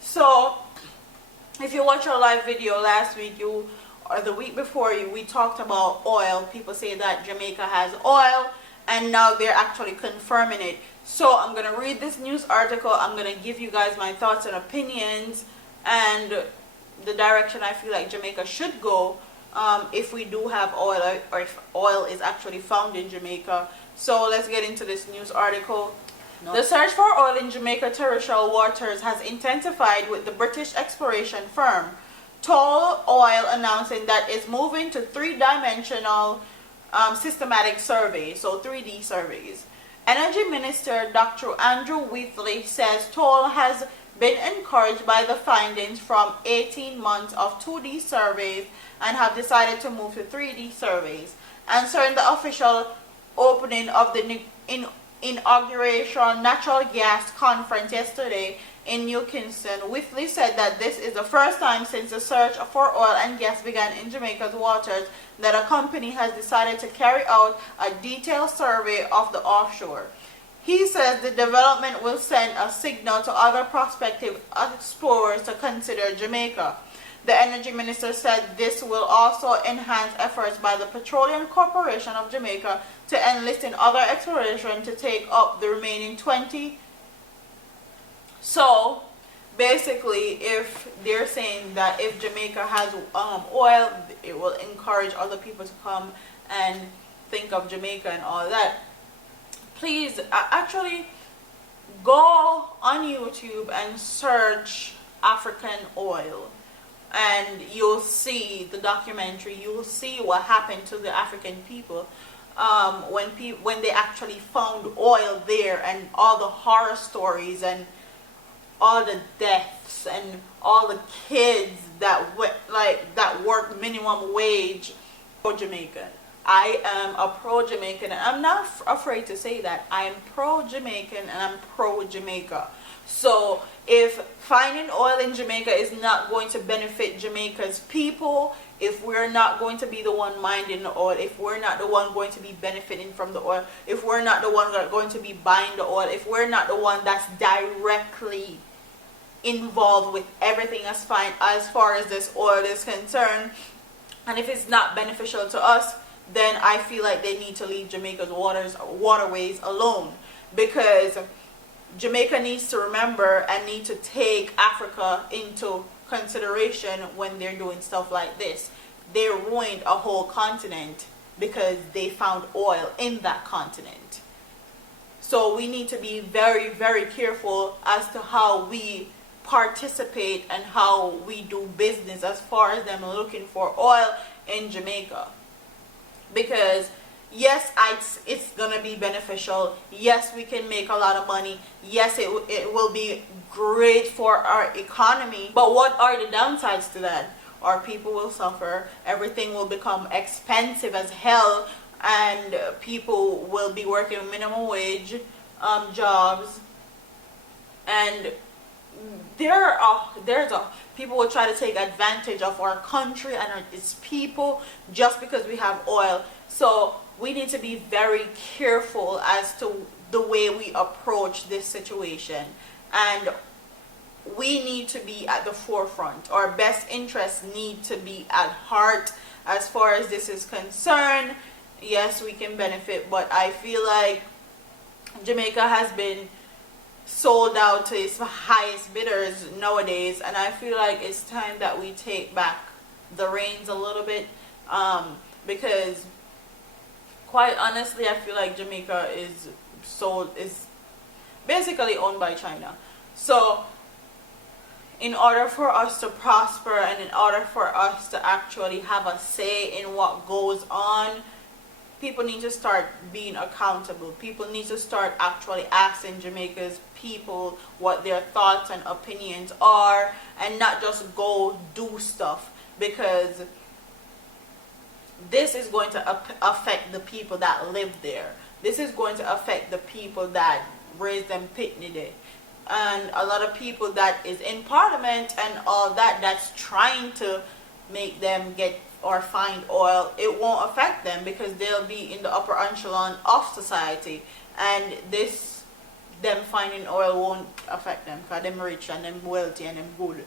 So if you watched our live video last week, or the week before, we talked about oil. People say that Jamaica has oil, and now they're actually confirming it. So I'm gonna read this news article. I'm gonna give you guys my thoughts and opinions and the direction I feel like Jamaica should go, if we do have oil, or if oil is actually found in Jamaica. So let's get into this news article. The search for oil in Jamaica territorial waters has intensified, with the British exploration firm Tullow Oil announcing that it's moving to three-dimensional systematic surveys, so 3D surveys. Energy Minister Dr. Andrew Wheatley says Tullow has been encouraged by the findings from 18 months of 2D surveys and have decided to move to 3D surveys. Answering the official opening of the inauguration natural gas conference yesterday in New Kingston, Wheatley said that this is the first time since the search for oil and gas began in Jamaica's waters that a company has decided to carry out a detailed survey of the offshore. He says the development will send a signal to other prospective explorers to consider Jamaica. The Energy Minister said this will also enhance efforts by the Petroleum Corporation of Jamaica to enlist in other exploration to take up the remaining 20. So basically, if they're saying that if Jamaica has oil, it will encourage other people to come and think of Jamaica and all that. Please actually go on YouTube and search African oil, and you'll see the documentary. You'll see what happened to the African people when they actually found oil there, and all the horror stories and all the deaths and all the kids that work minimum wage. For Jamaican, I am a pro-Jamaican, and I'm not afraid to say that. I am pro-Jamaican and I'm pro-Jamaica. So if finding oil in Jamaica is not going to benefit Jamaica's people, if we're not going to be the one minding the oil, if we're not the one going to be benefiting from the oil, if we're not the one going to be buying the oil, if we're not the one that's directly involved with everything as far as this oil is concerned, and if it's not beneficial to us, then I feel like they need to leave Jamaica's waterways alone, because Jamaica needs to remember and need to take Africa into consideration when they're doing stuff like this. They ruined a whole continent because they found oil in that continent. So we need to be very, very careful as to how we participate and how we do business as far as them looking for oil in Jamaica. Because yes, it's gonna be beneficial. Yes, we can make a lot of money. Yes, it will be great for our economy. But what are the downsides to that? Our people will suffer. Everything will become expensive as hell, and people will be working minimum wage jobs. And people will try to take advantage of our country and its people just because we have oil. So we need to be very careful as to the way we approach this situation, and we need to be at the forefront. Our best interests need to be at heart as far as this is concerned. Yes, we can benefit, but I feel like Jamaica has been sold out to its highest bidders nowadays, and I feel like it's time that we take back the reins a little bit, because quite honestly, I feel like Jamaica is basically owned by China. So in order for us to prosper and in order for us to actually have a say in what goes on, people need to start being accountable. People need to start actually asking Jamaica's people what their thoughts and opinions are, and not just go do stuff, because this is going to affect the people that live there. This is going to affect the people that raise them pitney, and a lot of people that is in parliament and all that, that's trying to make them get or find oil. It won't affect them because they'll be in the upper echelon of society, and this them finding oil won't affect them because them rich and them wealthy and them good.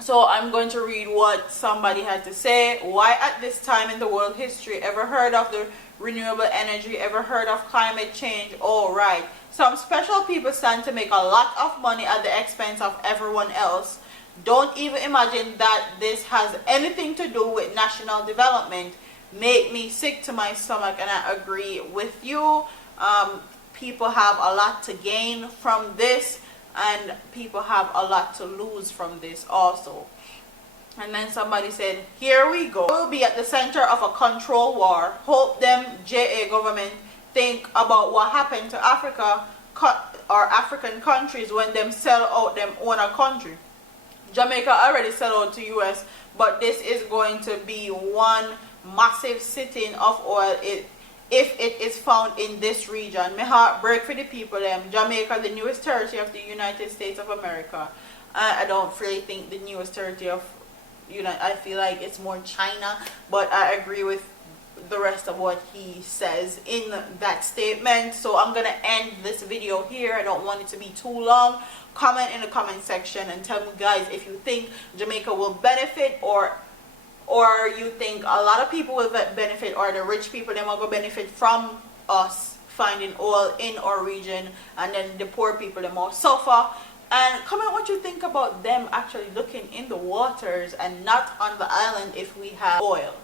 So I'm going to read what somebody had to say. Why at this time in the world history? Ever heard of the renewable energy? Ever heard of climate change? Oh, right. Some special people stand to make a lot of money at the expense of everyone else. Don't even imagine that this has anything to do with national development. Make me sick to my stomach, and I agree with you. People have a lot to gain from this, and people have a lot to lose from this also. And then somebody said, here we go. We'll be at the center of a control war. Hope them JA government think about what happened to Africa or African countries when them sell out them own a country. Jamaica already sell out to US, but this is going to be one massive sitting of oil if it is found in this region. My heart break for the people them. Jamaica, the newest territory of the United States of America. I don't really think the newest territory of I feel like it's more China, but I agree with the rest of what he says in that statement. So I'm gonna end this video here. I don't want it to be too long. Comment in the comment section and tell me, guys, if you think Jamaica will benefit or you think a lot of people will benefit, or the rich people them will go benefit from us finding oil in our region, and then the poor people them will suffer. And comment what you think about them actually looking in the waters and not on the island if we have oil.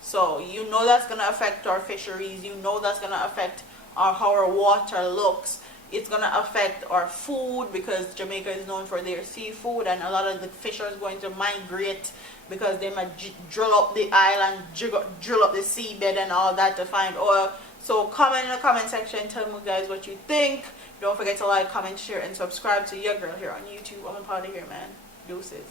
So you know that's going to affect our fisheries. You know that's going to affect how our water looks. It's going to affect our food because Jamaica is known for their seafood, and a lot of the fish are going to migrate because they might drill up the island, drill up the seabed and all that to find oil. So comment in the comment section. Tell me, guys, what you think. Don't forget to like, comment, share, and subscribe to your girl here on YouTube. I'm out of here, man. Deuces.